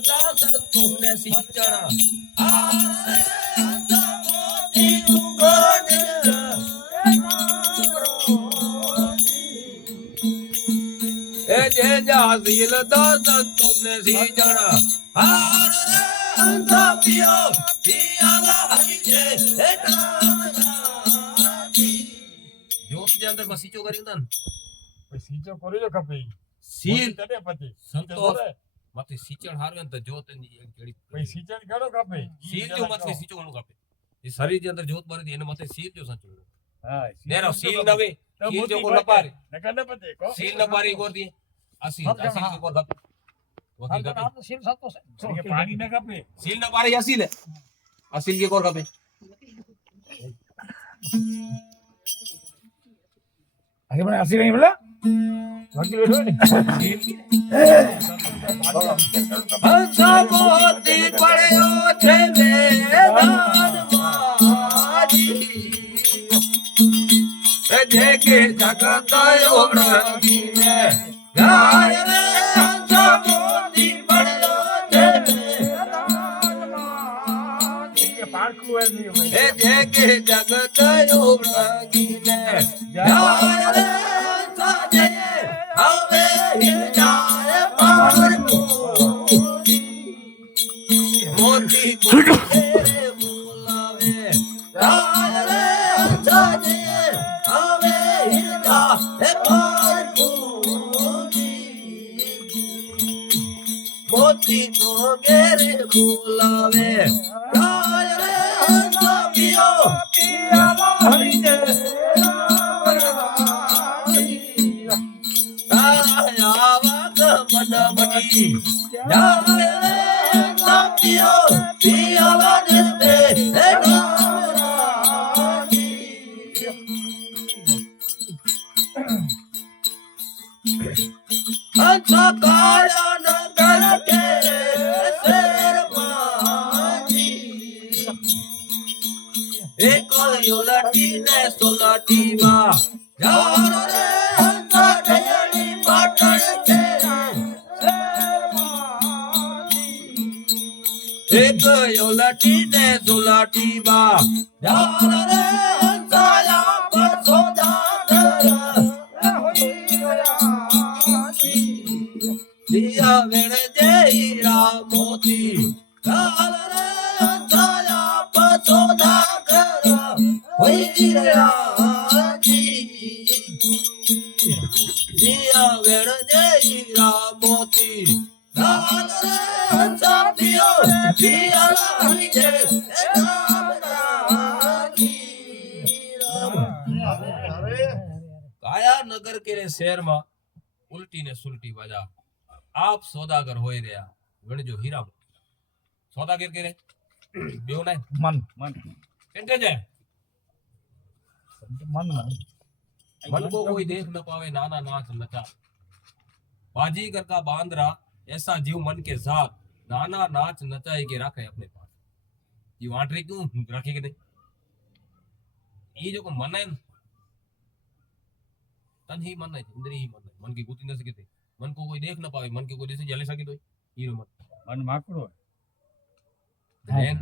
દાસ તુમને સિંચણ એ જે જાસીલ દાસ તુમને સિંચણ અંધા પિયો પિયાલા હરી જે જોત જે અંદર બસીચો કર્યો તા ને સીચો કર્યો ખપે સીલ તને પતિ સંતોષ મતે સિંચણ હારવે તો જોત ની એક જડી પછી સીચન કરો ખપે સીલ જો મતે સિંચો ઘણું કાપે એ શરીર જે અંદર જોત બરી એને મતે સીલ જો સંચો હા નેરો સીલ નવે સીલ જો કો નપારે નકને પતે કો સીલ નપારી કોર દી અસીલ કો કોર કાપે વકી કાપે आप तो सिर सातो કે પાણી ન ખપે સીલ નપારી અસીલ અસીલ કે કોર કાપે અરે મને આસી નહીં બોલા વકી બેઠો ને હંસા મોતી પડ્યો છે મેદાનમાં જે કે જગત યોગી મે ગાય રે હંસા મોતી પડ્યો છે મેદાનમાં કે પારખું એ નહીં જે કે જગત યોગી મે ગાય રે સાજે હવે જાય પારખું મોતી બોલાવે ગાય રે સાજે હવે જાય પારખું મોતી તો ઘેરે બોલાવે ગાય રે સાપિયો પિયાલા હરી જે બની જાય રે સાપિયો પિયાલા જતે હે ગામરાજી હંસા કાળા નગર કે શેરમાજી એક યોલટી ને સોલટી માં જાય રે હંસા ઢયડી પાટણ કે એક યોલટી ને સોલટી માં જાય રે હંસાયા પર સોદાગર દિયા વેણ જય રામોતી ગાલ રે હંસાયા પર સોદાગર હોઈરાજી દિયા વેણ જય રામોતી ગાલ રે હંસાપિયો પિયાલા હરી જે કાયા નગર કેરે શહેરમાં ઉલટી ને સુલટી બાજા આપ સોદાગર હોય રહ્યા ગણજો હીરા સોદાગર કેરે બેવ ના મન મન કેંટે જાય મન मन को कोई देख न पावे नाना नाच नचा बाजीगर का बांदरा ऐसा जीव मन के साथ नाना नाच नचाए के रखे अपने पास ये वांटरी क्यों रखे के नहीं ये जो को मन है तन ही मन है इंद्रिय ही मन है मन की गति न सके थे मन को कोई देख न पावे मन की कोई जैसे जले सके तो ये मन મન માકડો देन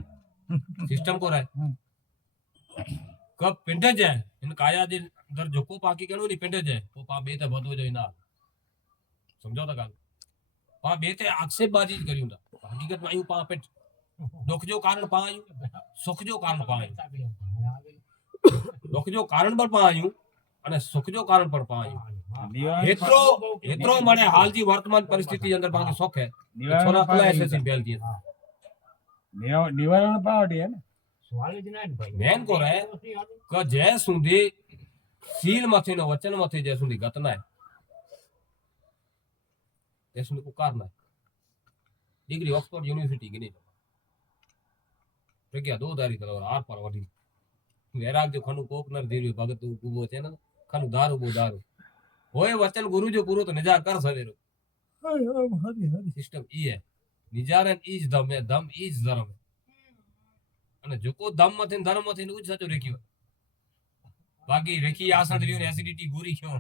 सिस्टम को रहा है कब पिंडे जाए इन काया दिन अंदर झोको पाकी केणो नहीं पिंडे जाए तो पा बेते भदो जो ना समझो ता गाल पा बेते आक्षेपबाजी कर्યું ता हकीकत में आयु पा पेट दुख जो कारण पा आयु सुख जो कारण पा आयु दुख जो कारण पर पा आयु અને સુખ જો કારણ પર પા આયુ એત્રો મને હાલજી વર્તમાન પરિસ્થિતિ અંદર બાકી સુખ હે છોરા કલા એસેસી બેલજી નિવારણ પાવડી હે ને सवाल ज ना भाई મેન કો રહે કે જય સુધી સીલ માંથી નો વચન માંથી જય સુધી ગત ના તે સુધી પુકાર ના ડિગ્રી ઓક્સફોર્ડ યુનિવર્સિટી ગની પ્રગ્યા દો દારી કરો આર પર વડી વૈરાગ જો ખनु કોક નર ધીરી ભગત ઉભો છે ને ખनु દારૂ બો દારૂ હોય વચન ગુરુ જો પૂરો તો નિજા કર સવેરો સિસ્ટમ ઈ હે નિજારન ઈજ ધમ હે ધમ ઈજ ધર્મ અને જોકો ધમ માંથી ધર્મ માંથી નું સાચો રેખ્યો બાકી રેખી આસણ રહ્યો ને એસિડિટી ગોરી ક્યો